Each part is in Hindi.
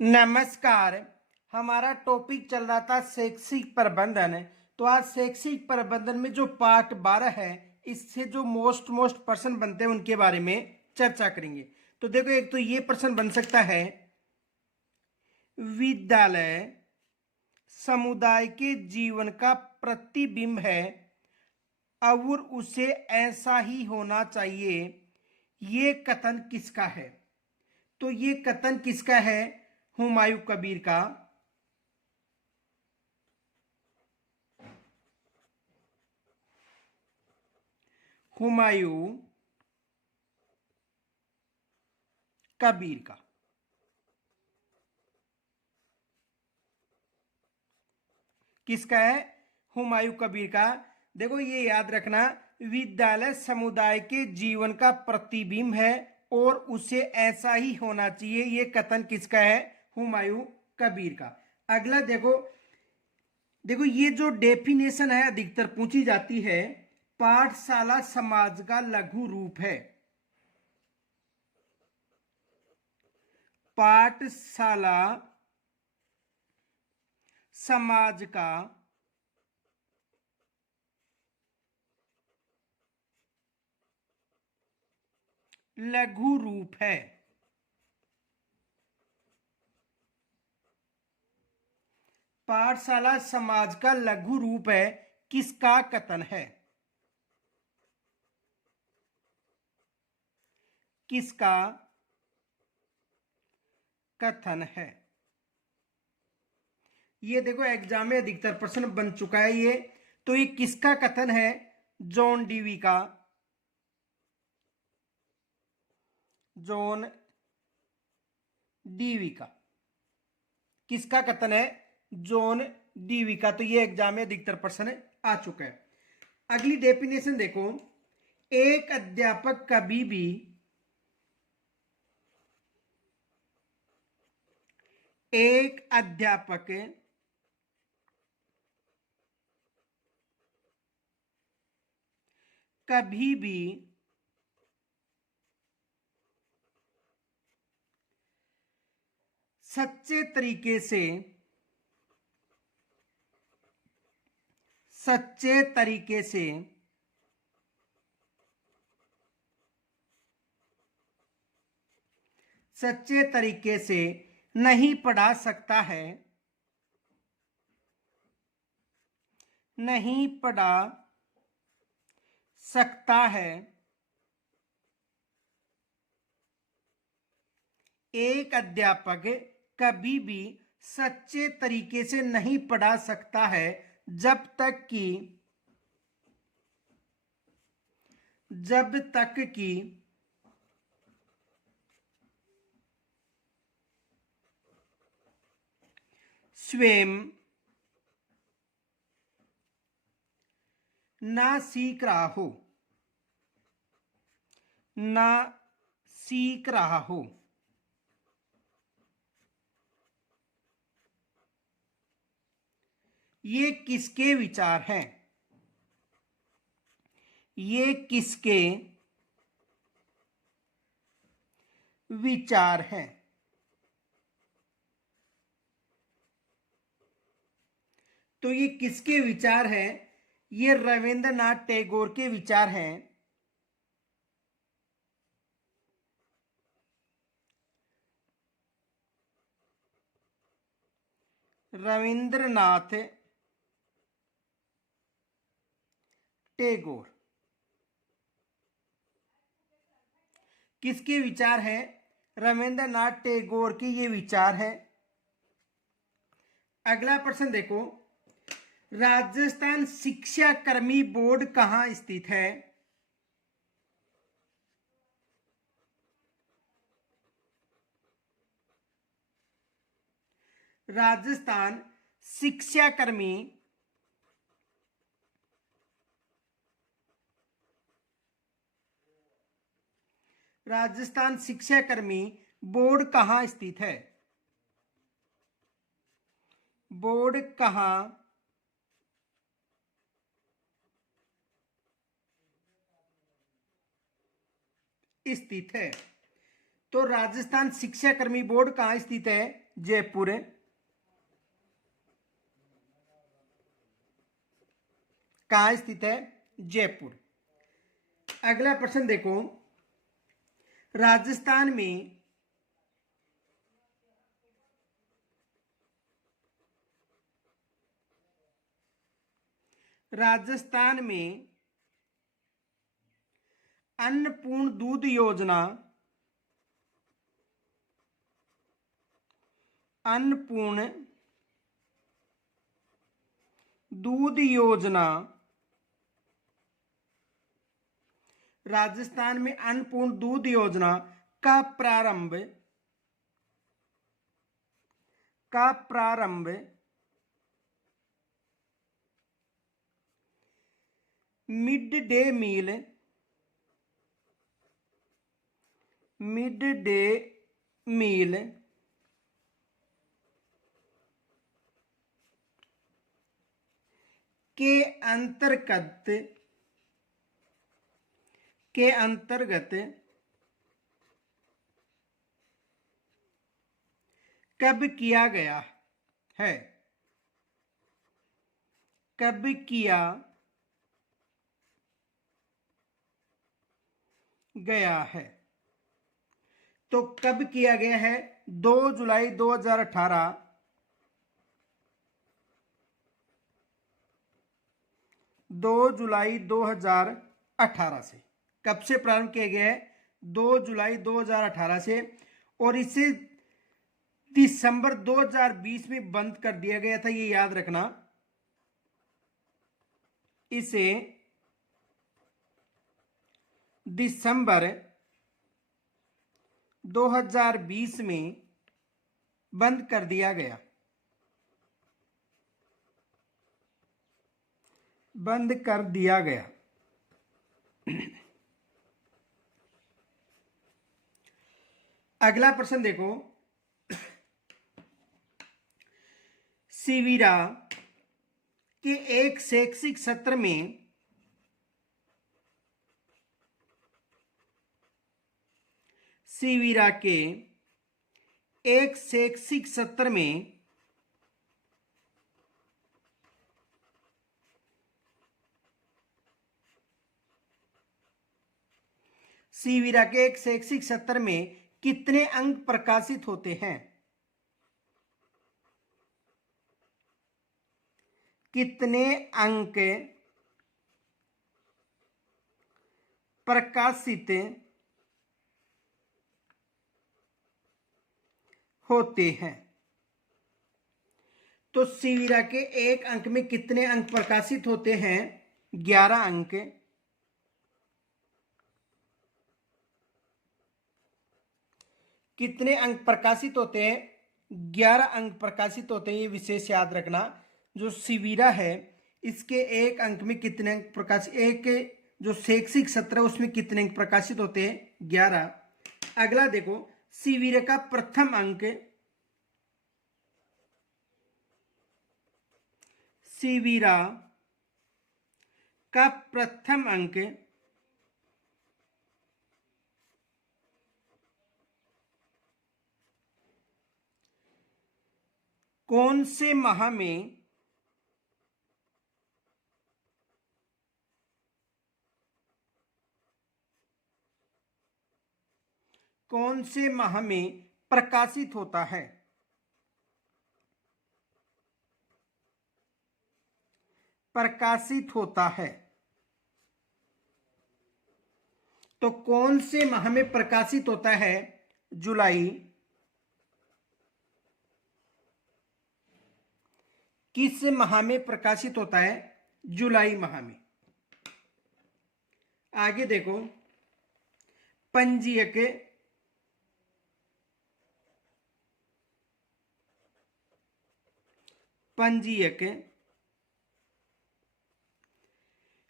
नमस्कार। हमारा टॉपिक चल रहा था शैक्षिक प्रबंधन। तो आज शैक्षिक प्रबंधन में जो पार्ट 12 है, इससे जो मोस्ट प्रश्न बनते हैं उनके बारे में चर्चा करेंगे। तो देखो, एक तो ये प्रश्न बन सकता है, विद्यालय समुदाय के जीवन का प्रतिबिंब है और उसे ऐसा ही होना चाहिए। ये कथन किसका है? तो ये कथन किसका है? हुमायूं कबीर का। हुमायूं कबीर का। किसका है? हुमायूं कबीर का। देखो, ये याद रखना, विद्यालय समुदाय के जीवन का प्रतिबिंब है और उसे ऐसा ही होना चाहिए। ये कथन किसका है? हुमायूं कबीर का। अगला देखो, देखो ये जो डेफिनेशन है अधिकतर पूछी जाती है, पाठशाला समाज का लघु रूप है। पाठशाला समाज का लघु रूप है। पाठशाला समाज का लघु रूप है, किसका कथन है? किसका कथन है? ये देखो, एग्जाम में अधिकतर प्रश्न बन चुका है ये। तो ये किसका कथन है? जॉन डीवी का। जॉन डीवी का। किसका कथन है? जॉन डीवी का। तो ये एग्जाम में अधिकतर प्रश्न आ चुका है। अगली डेफिनेशन देखो, एक अध्यापक कभी भी एक अध्यापक कभी भी सच्चे तरीके से सच्चे तरीके से सच्चे तरीके से नहीं पढ़ा सकता है। नहीं पढ़ा सकता है। एक अध्यापक कभी भी सच्चे तरीके से नहीं पढ़ा सकता है जब तक कि स्वयं ना सीख रहा हो। ना सीख रहा हो। ये किसके विचार हैं? ये किसके विचार हैं? तो ये किसके विचार हैं? ये रविंद्रनाथ टैगोर के विचार हैं। रविंद्रनाथ टैगोर किसके विचार हैं? रविंद्रनाथ टैगोर के ये विचार हैं। अगला प्रश्न देखो, राजस्थान शिक्षा कर्मी बोर्ड कहां स्थित है? राजस्थान शिक्षा कर्मी राजस्थान शिक्षा कर्मी बोर्ड कहां स्थित है? बोर्ड कहां स्थित है? तो राजस्थान शिक्षा कर्मी बोर्ड कहां स्थित है? जयपुर। कहाँ स्थित है? जयपुर। अगला प्रश्न देखो, राजस्थान में अन्नपूर्ण दूध योजना, अन्नपूर्ण दूध योजना, राजस्थान में अन्नपूर्ण दूध योजना का प्रारंभ मिड डे मील के अंतर्गत कब किया गया है? कब किया गया है? तो कब किया गया है? 2 जुलाई 2018, 2 जुलाई 2018 से। कब से प्रारंभ किया गया है? 2 जुलाई 2018 से, और इसे दिसंबर 2020 में बंद कर दिया गया था, ये याद रखना। इसे दिसंबर 2020 में बंद कर दिया गया। अगला प्रश्न देखो, सिविरा के एक शैक्षिक सत्र में सिविरा के एक शैक्षिक सत्र में सिविरा के एक शैक्षिक सत्र में कितने अंक प्रकाशित होते हैं? कितने अंक प्रकाशित होते हैं? तो सिविरा के एक अंक में कितने अंक प्रकाशित होते हैं? 11 अंक। कितने अंक प्रकाशित होते हैं? 11 अंक प्रकाशित होते हैं। ये विशेष याद रखना। जो सिविरा है इसके एक अंक में कितने अंक प्रकाशित, एक जो शैक्षिक सत्र उसमें कितने अंक प्रकाशित होते हैं? 11। अगला देखो, सिविरा का प्रथम अंक, सिविरा का प्रथम अंक कौन से माह में प्रकाशित होता है? तो कौन से माह में प्रकाशित होता है? जुलाई। किस माह में प्रकाशित होता है? जुलाई माह में। आगे देखो, पंजीयक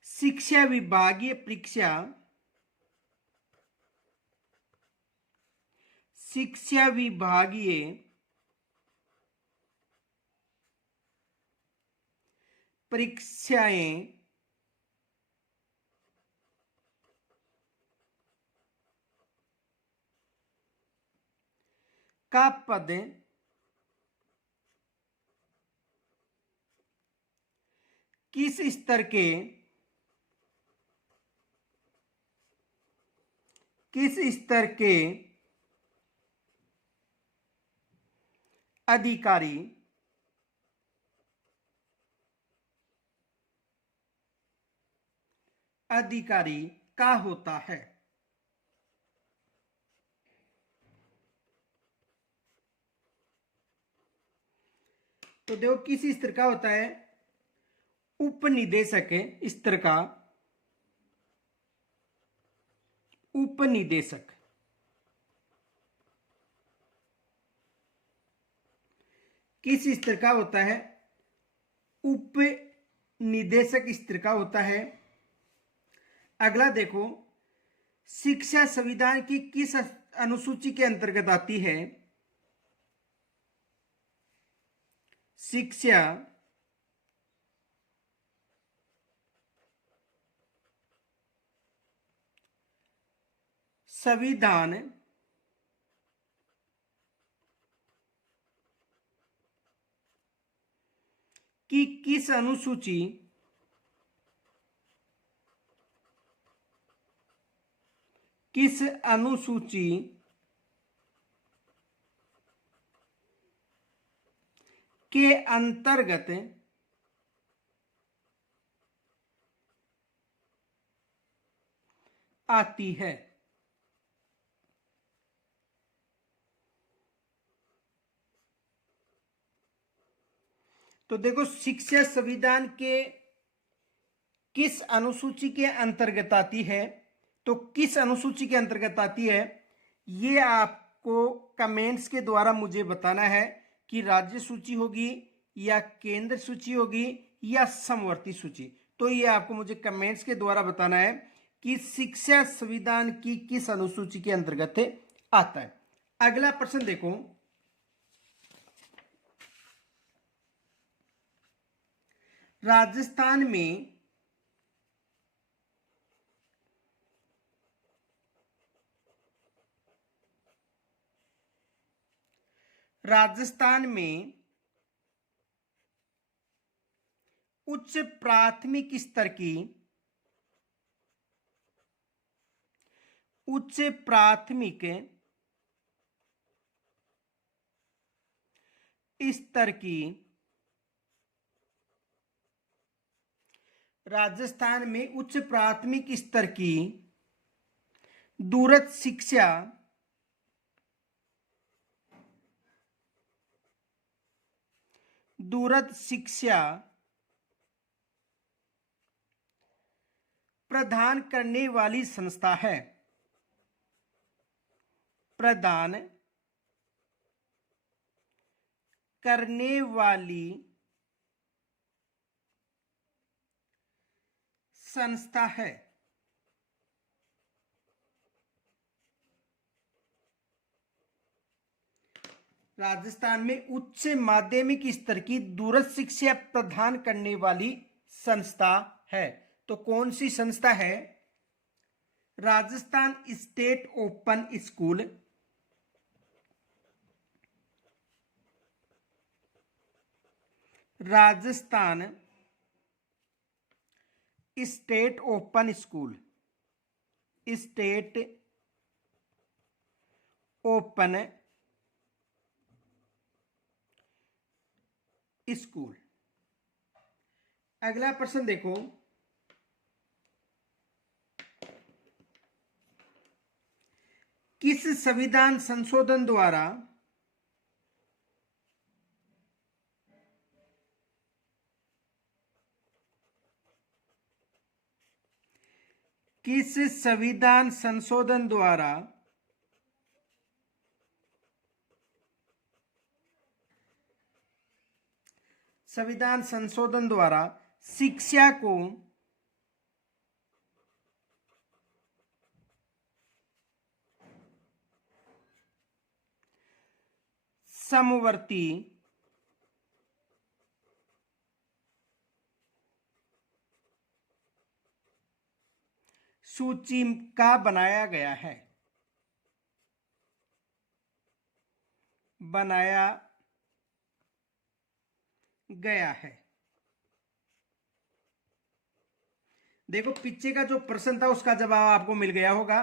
शिक्षा विभागीय परीक्षा, शिक्षा विभागीय परीक्षाएं का पद किस स्तर के अधिकारी का होता है। तो देखो किस स्तर का होता है, उपनिदेशक स्तर का उपनिदेशक। किस स्तर का होता है, उपनिदेशक स्तर का होता है। अगला देखो, शिक्षा संविधान की किस अनुसूची के अंतर्गत आती है। शिक्षा संविधान की किस अनुसूची के अंतर्गत आती है। तो देखो शिक्षा संविधान के किस अनुसूची के अंतर्गत आती है, तो किस अनुसूची के अंतर्गत आती है ये आपको कमेंट्स के द्वारा मुझे बताना है कि राज्य सूची होगी या केंद्र सूची होगी या समवर्ती सूची। तो ये आपको मुझे कमेंट्स के द्वारा बताना है कि शिक्षा संविधान की किस अनुसूची के अंतर्गत आता है। अगला प्रश्न देखो, राजस्थान में उच्च प्राथमिक स्तर की राजस्थान में उच्च प्राथमिक स्तर की दूरस्थ शिक्षा प्रदान करने वाली संस्था है। प्रदान करने वाली संस्था है। राजस्थान में उच्च माध्यमिक स्तर की दूरस्थ शिक्षा प्रदान करने वाली संस्था है। तो कौन सी संस्था है, Rajasthan state open school, Rajasthan state open school, state open school. अगला प्रश्न देखो, किस संविधान संशोधन द्वारा संविधान संशोधन द्वारा शिक्षा को समवर्ती सूची का बनाया गया है। देखो पीछे का जो प्रश्न था उसका जवाब आपको मिल गया होगा।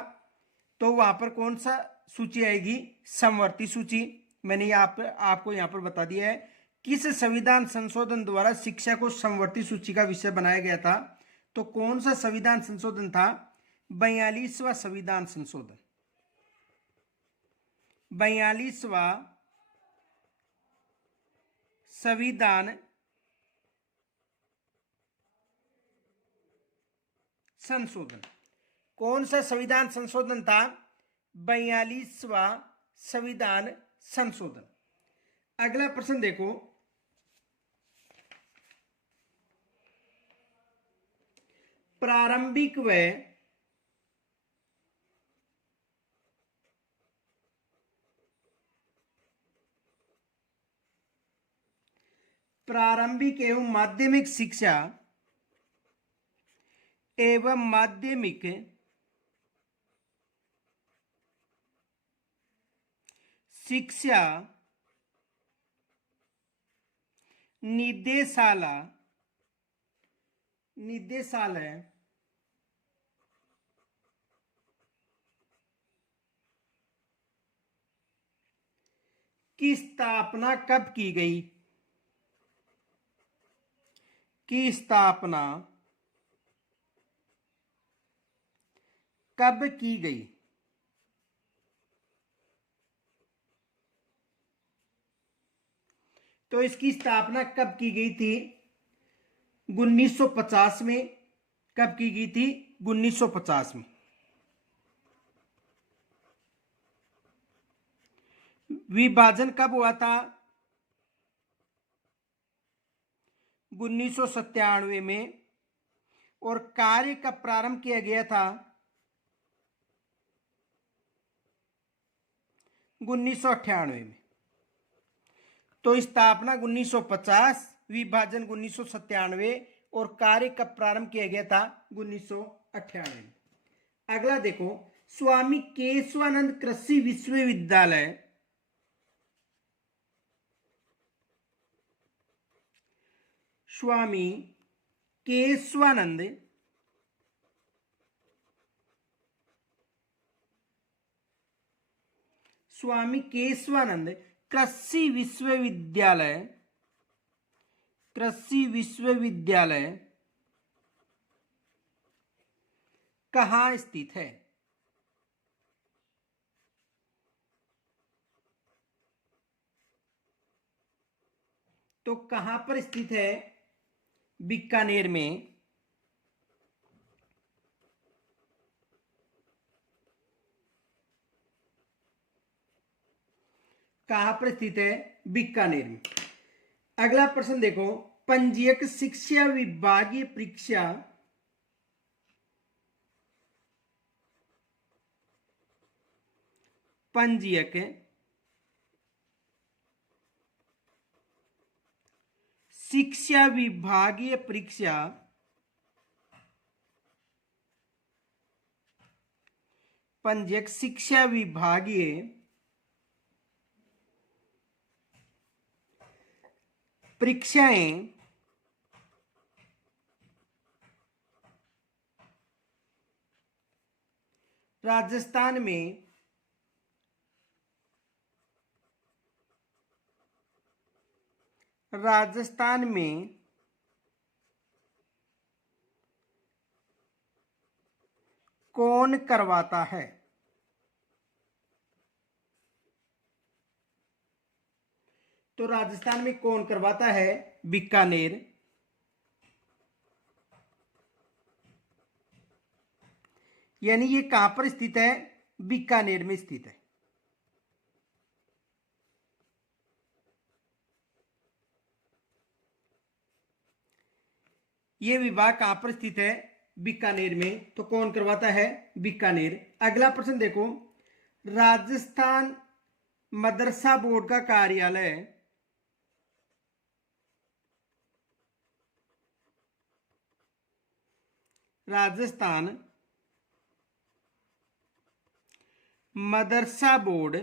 तो वहां पर कौन सा सूची आएगी? समवर्ती सूची। मैंने आपको यहाँ पर बता दिया है। किस संविधान संशोधन द्वारा शिक्षा को समवर्ती सूची का विषय बनाया गया था? तो कौन सा संविधान संशोधन था? 42वां संविधान संशोधन। 42वां संविधान संशोधन। कौन सा संविधान संशोधन था? 42वां संविधान संशोधन। अगला प्रश्न देखो, प्रारंभिक व प्रारंभिक एवं माध्यमिक शिक्षा एवं माध्यमिक शिक्षा निदेशालय की स्थापना कब की गई? की स्थापना कब की गई? तो इसकी स्थापना कब की गई थी? 1950 में। कब की गई थी? 1950 में। विभाजन कब हुआ था? 1997 में। और कार्य कब प्रारंभ किया गया था? 1998 में। तो स्थापना 1950, विभाजन 1997 और कार्य कब प्रारंभ किया गया था? 1998 में। अगला देखो, स्वामी केशवानंद कृषि विश्वविद्यालय स्वामी केशवानंद कृषि विश्वविद्यालय कहाँ स्थित है? तो कहां पर स्थित है? बीकानेर में। कहां पर स्थित है? बीकानेर में। अगला प्रश्न देखो, पंजीयक शिक्षा विभागीय परीक्षा पंजीयक शिक्षा विभागीय परीक्षा पंजीयक शिक्षा विभागीय परीक्षाएं राजस्थान में कौन करवाता है? तो राजस्थान में कौन करवाता है? बीकानेर। यानी ये कहां पर स्थित है? बीकानेर में स्थित है। ये विभाग कहां पर स्थित है? बीकानेर में। तो कौन करवाता है? बीकानेर। अगला प्रश्न देखो, राजस्थान मदरसा बोर्ड का कार्यालय राजस्थान मदरसा बोर्ड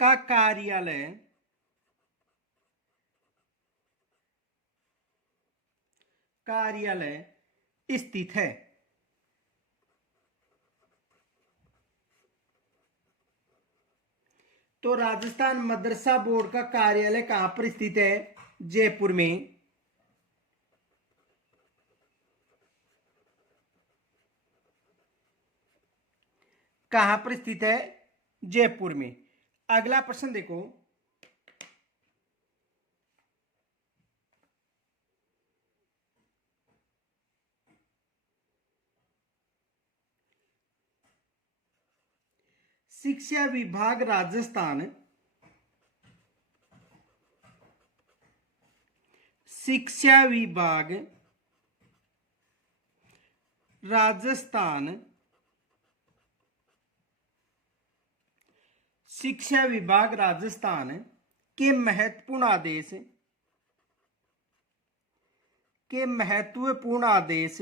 का कार्यालय कार्यालय स्थित है। तो राजस्थान मदरसा बोर्ड का कार्यालय कहां पर स्थित है? जयपुर में। कहां पर स्थित है? जयपुर में। अगला प्रश्न देखो, शिक्षा विभाग राजस्थान, शिक्षा विभाग राजस्थान, शिक्षा विभाग राजस्थान के महत्वपूर्ण आदेश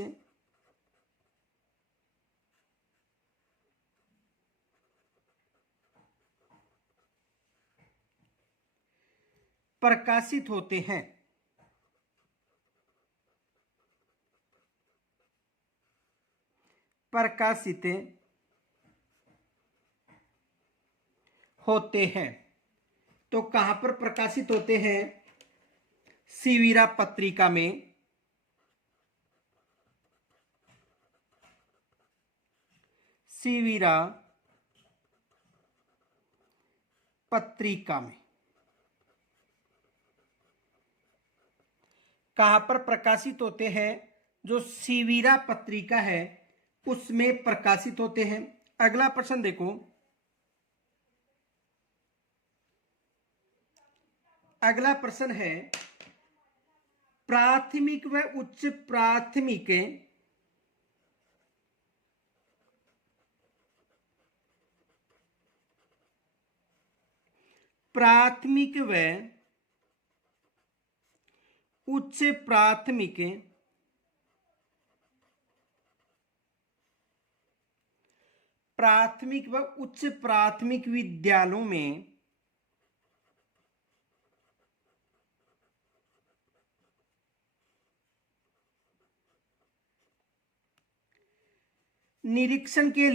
प्रकाशित होते हैं। प्रकाशित होते हैं। तो कहां पर प्रकाशित होते हैं? सिविरा पत्रिका में। सिविरा पत्रिका में। कहां पर प्रकाशित होते हैं? जो सिविरा पत्रिका है उसमें प्रकाशित होते हैं। अगला प्रश्न देखो, अगला प्रश्न है प्राथमिक व उच्च प्राथमिक प्राथमिक व उच्च प्राथमिक प्राथमिक व उच्च प्राथमिक विद्यालयों में निरीक्षण के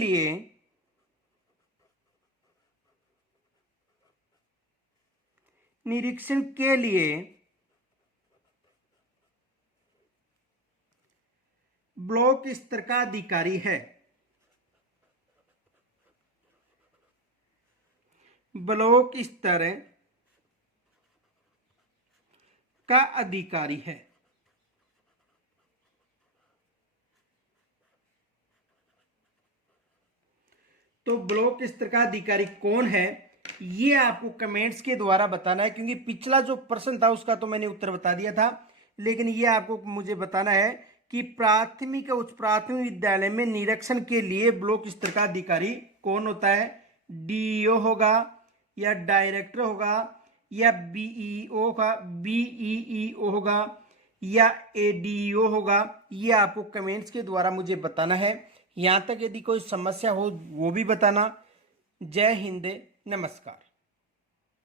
लिए ब्लॉक स्तर का अधिकारी है। ब्लॉक स्तर का अधिकारी है। तो ब्लॉक स्तर का अधिकारी कौन है ये आपको कमेंट्स के द्वारा बताना है, क्योंकि पिछला जो प्रश्न था उसका तो मैंने उत्तर बता दिया था, लेकिन ये आपको मुझे बताना है कि प्राथमिक उच्च प्राथमिक विद्यालय में निरीक्षण के लिए ब्लॉक स्तर का अधिकारी कौन होता है? डीईओ होगा या डायरेक्टर होगा या बीईओ का बीईईओ होगा या एडीईओ होगा? ये आपको कमेंट्स के द्वारा मुझे बताना है। यहाँ तक यदि कोई समस्या हो वो भी बताना। जय हिंद, नमस्कार।